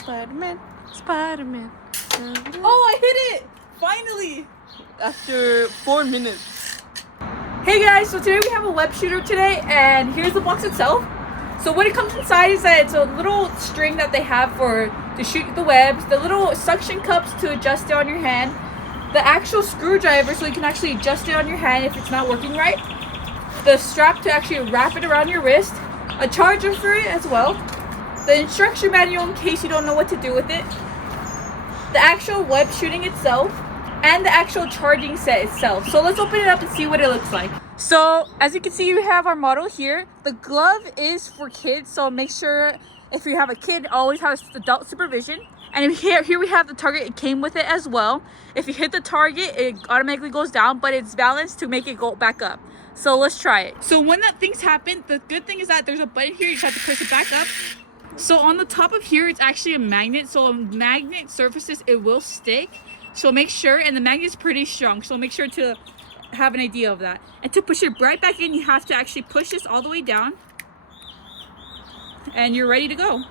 Spider-Man, Spider-Man. Oh, I hit it! Finally! After 4 minutes. Hey guys, so today we have a web shooter today, and here's the box itself. So what it comes inside is that it's a little string that they have to shoot the webs, the little suction cups to adjust it on your hand, the actual screwdriver so you can actually adjust it on your hand if it's not working right, the strap to actually wrap it around your wrist, a charger for it as well, the instruction manual in case you don't know what to do with it, the actual web shooting itself, and the actual charging set itself. So let's open it up and see what it looks like. So as you can see, we have our model here. The glove is for kids, so make sure if you have a kid, always have adult supervision. And here we have the target. It came with it as well. If you hit the target, it automatically goes down, but it's balanced to make it go back up. So let's try it. So when that things happen, the good thing is that there's a button here. You just have to push it back up. So on the top of here, it's actually a magnet. So on magnet surfaces, it will stick. So make sure, and the magnet is pretty strong. So make sure to have an idea of that. And to push it right back in, you have to actually push this all the way down. And you're ready to go.